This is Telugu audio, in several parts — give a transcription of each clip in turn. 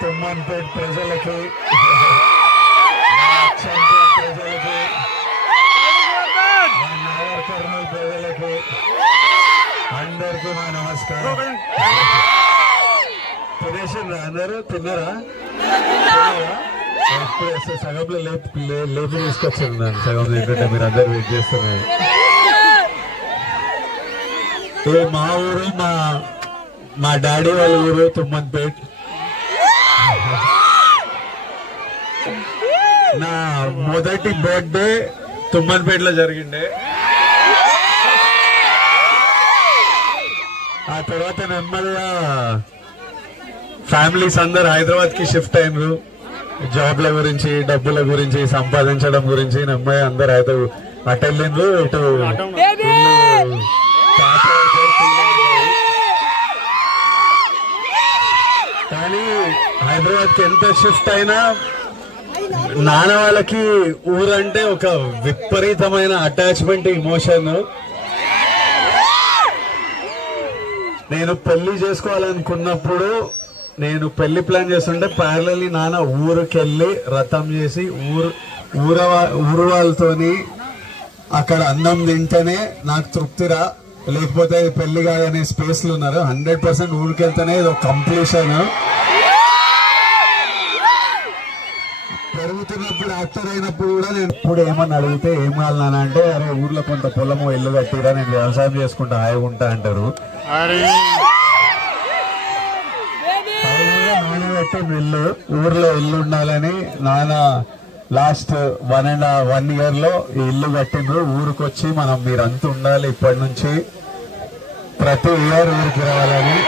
తుమ్మన్పేట ప్రజలకి ప్రజలకి నగర్ కర్నూలు ప్రజలకి అందరికీ మా నమస్కారం. తినేసిండ్రా అందరూ? తిన్నారా? ఎప్పుడు వస్తే సగంలో లేపు తీసుకొచ్చింది నన్ను. సగం ఏంటంటే మీరు అందరు వెయిట్ చేస్తున్నారు. మా ఊరు మా డాడీ వాళ్ళ ఊరు తుమ్మన్పేట. నా మొదటి బర్త్డే తుమ్మన్పేటలో జరిగిండే. ఆ తర్వాత నెమ్మదిగా ఫ్యామిలీస్ అందరు హైదరాబాద్ కి షిఫ్ట్ అయినరు. జాబ్ల గురించి, డబ్బుల గురించి, సంపాదించడం గురించి నెమ్మది అందరు అయితే అటు వెళ్ళిండ్రు. ఇటు కానీ హైదరాబాద్ కి ఎంత షిఫ్ట్ అయినా నాన్న వాళ్ళకి ఊరంటే ఒక విపరీతమైన అటాచ్మెంట్, ఇమోషన్. నేను పెళ్లి చేసుకోవాలనుకున్నప్పుడు, నేను పెళ్లి ప్లాన్ చేస్తుంటే ప్యారలీ నాన్న ఊరికెళ్ళి రథం చేసి ఊరు వాళ్ళతోని అక్కడ అన్నం తింటేనే నాకు తృప్తిరా, లేకపోతే పెళ్లి కాదనే స్పేస్లు ఉన్నారు. 100% ఊరికెళ్తేనే ఇది ఒక కంప్లీషన్. పెరుగుతున్నప్పుడు యాక్టర్ అయినప్పుడు కూడా నేను ఇప్పుడు ఏమని అడిగితే ఏం కావాలన్నా అంటే, అరే ఊర్లో కొంత పొలము ఇల్లు కట్టిరా, నేను వ్యవసాయం చేసుకుంటా హాయిగా ఉంటా అంటారు. నాన్న పెట్టిన ఇల్లు, ఊర్లో ఇల్లు ఉండాలని నాన్న లాస్ట్ 1 year లో ఈ ఇల్లు కట్టిండ్రు. ఊరికి వచ్చి మీరంతా ఉండాలి, ఇప్పటి నుంచి ప్రతి ఇయర్ ఊరికి రావాలని.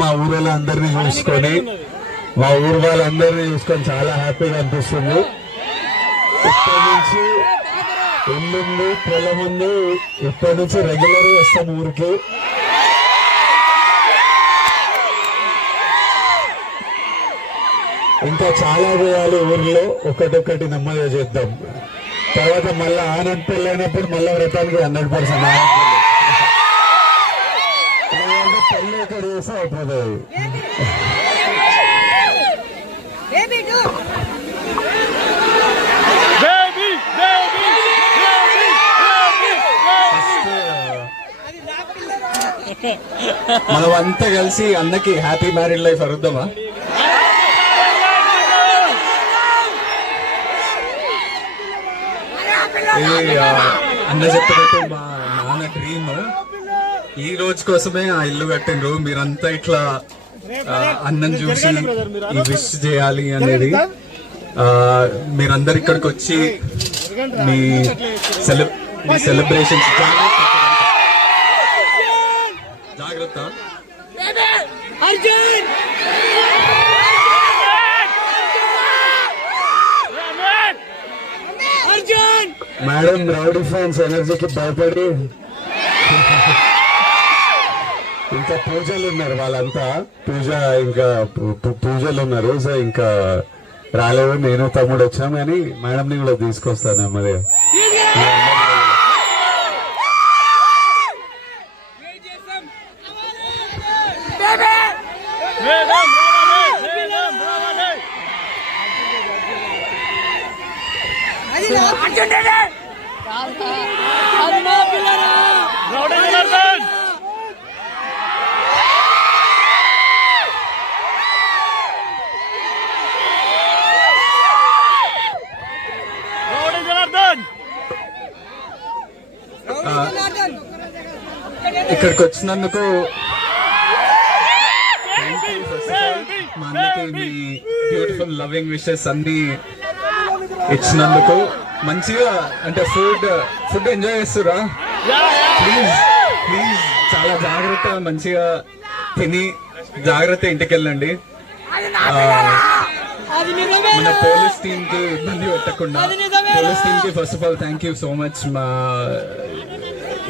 మా ఊరిలో అందరినీ చూసుకొని, మా ఊరు వాళ్ళందరినీ చూసుకొని చాలా హ్యాపీగా అనిపిస్తుంది. ఇప్పటి నుంచి ఇల్లుంది, పొలం ఉంది, ఇప్పటి నుంచి రెగ్యులర్ వస్తాం ఊరికి. ఇంకా చాలా చేయాలి ఊర్లో, ఒకటొక్కటి నెమ్మదిగా చేద్దాం. తర్వాత మళ్ళీ ఆనంద్ పెళ్ళి అయినప్పుడు మళ్ళీ వ్రతానికి 100% పెళ్ళి ఎక్కడ చేస్తే అయిపోతుంది. మనం అంతా కలిసి అన్నకి హ్యాపీ మ్యారీడ్ లైఫ్ అరుద్దామా? అన్న చెప్పినట్టు మా నాన్న డ్రీమ్ ఈ రోజు కోసమే ఆ ఇల్లు కట్టిండ్రు. మీరంతా ఇట్లా అన్నం చూసి ఈ విష్ చేయాలి అనేది. మీరందరు ఇక్కడికి వచ్చి మీ సెలబ్రేషన్స్ జాగ్రత్త. మేడం రౌడీ ఫ్యాన్స్ ఎనర్జీకి భయపడి ఇంకా పూజలు ఉన్నారు, వాళ్ళంతా పూజలు ఉన్నారు. సో ఇంకా రాలేదు. నేను తమ్ముడు వచ్చాం, కానీ మేడంని కూడా తీసుకొస్తాను మరి. ఇక్కడికి వచ్చినందుకు మా అన్నకి మీ బ్యూటిఫుల్ లవింగ్ విషెస్ అన్ని ఇచ్చినందుకు. మంచిగా అంటే ఫుడ్ ఎంజాయ్ చేస్తురా? ప్లీజ్ ప్లీజ్ చాలా జాగ్రత్త, మంచిగా తిని జాగ్రత్త ఇంటికి వెళ్ళండి. మన పోలీస్ టీమ్ కి ఇబ్బంది పెట్టకుండా, పోలీస్ టీమ్ కి first of all thank you so much మా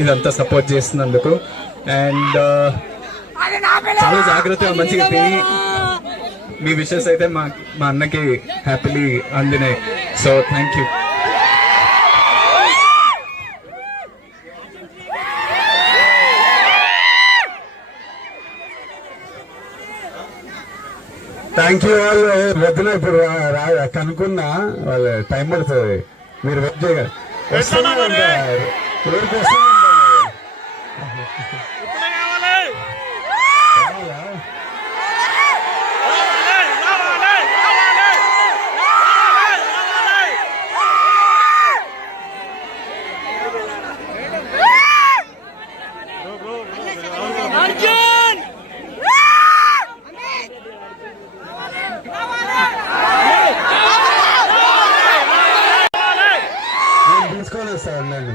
ఇదంతా సపోర్ట్ చేస్తున్నందుకు. అండ్ చాలా జాగ్రత్తగా మంచిగా తిని మీ విషెస్ అయితే మా అన్నకి హ్యాపీలీ అందినాయి. So thank you. Thank you. వాళ్ళు వద్దున ఇప్పుడు కనుక్కున్నా వాళ్ళ టైం పడుతుంది, మీరు వెయిట్ చేయగలరు. ఊరికి తీసుకొని వస్తాను నేను.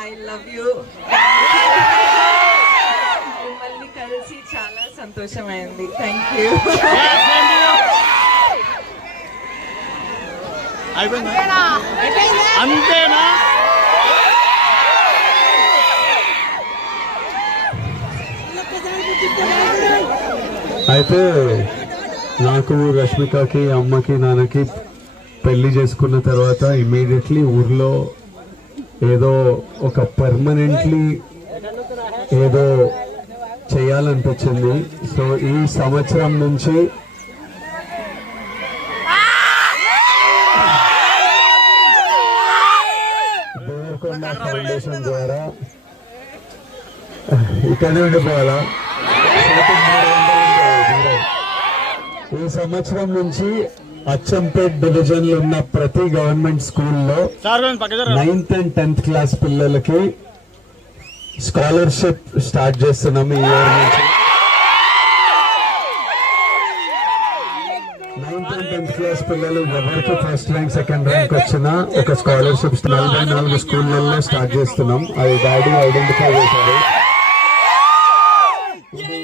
I love you. మిమ్మల్ని కలిసి చాలా సంతోషమైంది. Thank you. అంతేనా? అయితే నాకు రష్మికకి అమ్మకి నాన్నకి పెళ్లి చేసుకున్న తర్వాత ఇమీడియట్లీ ఊర్లో ఏదో ఒక పర్మనెంట్లీ ఏదో చేయాలనిపించింది. సో ఈ సంవత్సరం నుంచి దేవరకొండ ఫౌండేషన్ ద్వారా ఇక్కడే ఉండిపోవాలా. ఈ సంవత్సరం నుంచి అచ్చంపేట్ డివిజన్ లో ఉన్న ప్రతి గవర్నమెంట్ స్కూల్లో 9th and 10th క్లాస్ పిల్లలకి స్కాలర్షిప్ స్టార్ట్ చేస్తున్నాము ఈ ఇయర్ నుంచి. 9th and 10th క్లాస్ పిల్లలు ఎవరికి ఫస్ట్ ర్యాంక్ సెకండ్ ర్యాంక్ వచ్చినా ఒక స్కాలర్షిప్ 44 స్కూళ్ళల్లో స్టార్ట్ చేస్తున్నాం. అది డాడీ ఐడెంటిఫై చేశారు. ఇది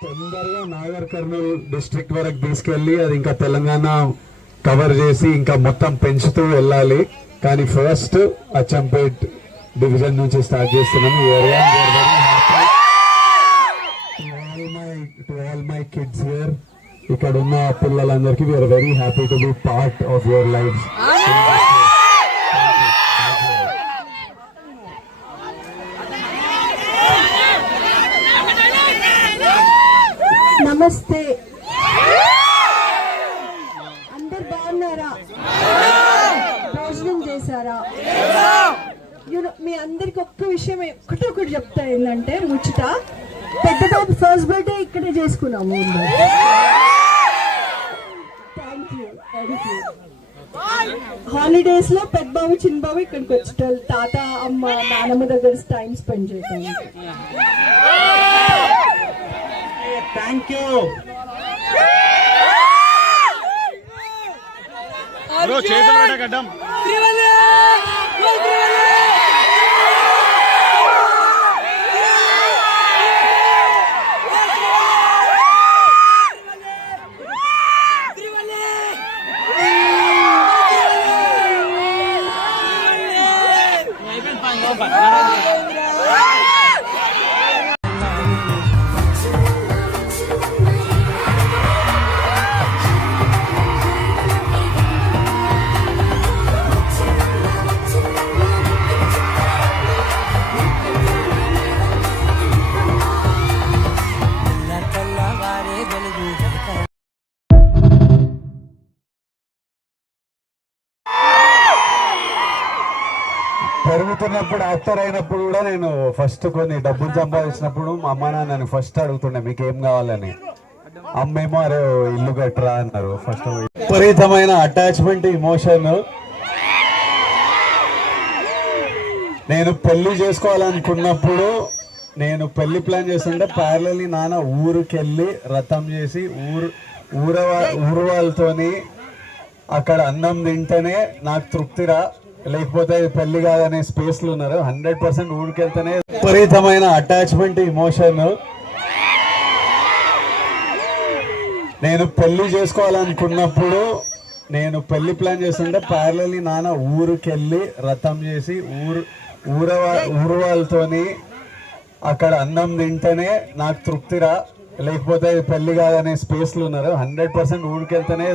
తొందరగా నాగర్ కర్నూలు డిస్ట్రిక్ట్ వరకు తీసుకెళ్లి అది ఇంకా తెలంగాణ కవర్ చేసి ఇంకా మొత్తం పెంచుతూ వెళ్ళాలి. కానీ ఫస్ట్ అచ్చంపేట్ డివిజన్ నుంచి స్టార్ట్ చేస్తున్నాం. To all my kids here, ఇక్కడ ఉన్న పిల్లలందరికీ we are very happy to be part of your life. నమస్తే, అందరు బాగున్నారా? భోజనం చేశారా? మీ అందరికి ఒక్క విషయం ఒకటి చెప్తా, ఏంటంటే ముచ్చట, పెద్ద బాబు ఫస్ట్ బర్త్డే ఇక్కడే చేసుకున్నాము. Thank you. హాలిడేస్ లో పెద్ద బాబు చిన్న బాబు ఇక్కడికి వచ్చేటోళ్ళు, తాత అమ్మ నానమ్మ దగ్గర టైం స్పెండ్ చేయడానికి. Thank you. బ్రో చేతులు పెట్టగడ్డం పెరుగుతున్నప్పుడు యాక్టర్ అయినప్పుడు కూడా నేను ఫస్ట్ కొన్ని డబ్బులు సంపాదించినప్పుడు మా అమ్మ నాన్న ఫస్ట్ అడుగుతుండే మీకు ఏం కావాలని. అమ్మేమో అరే ఇల్లు కట్టరా అన్నారు. ఫస్ట్ విపరీతమైన అటాచ్మెంట్ ఇమోషన్. నేను పెళ్లి చేసుకోవాలనుకున్నప్పుడు నేను పెళ్లి ప్లాన్ చేస్తుంటే ప్యారలీ నాన్న ఊరికెళ్ళి రథం చేసి ఊరు వాళ్ళతోని అక్కడ అన్నం తింటేనే నాకు తృప్తిరా, లేకపోతే పెళ్లి కాదనే స్పేస్లు ఉన్నారు. 100% ఊరికెళ్తేనే విపరీతమైన అటాచ్మెంట్ ఇమోషన్. నేను పెళ్లి చేసుకోవాలనుకున్నప్పుడు నేను పెళ్లి ప్లాన్ చేస్తుంటే ప్యారలీ నాన్న ఊరికెళ్ళి రథం చేసి ఊరు వాళ్ళతోని అక్కడ అన్నం తింటేనే నాకు తృప్తిరా, లేకపోతే పెళ్లి కాదనే స్పేస్లు ఉన్నారు. 100% ఊరికెళ్తేనే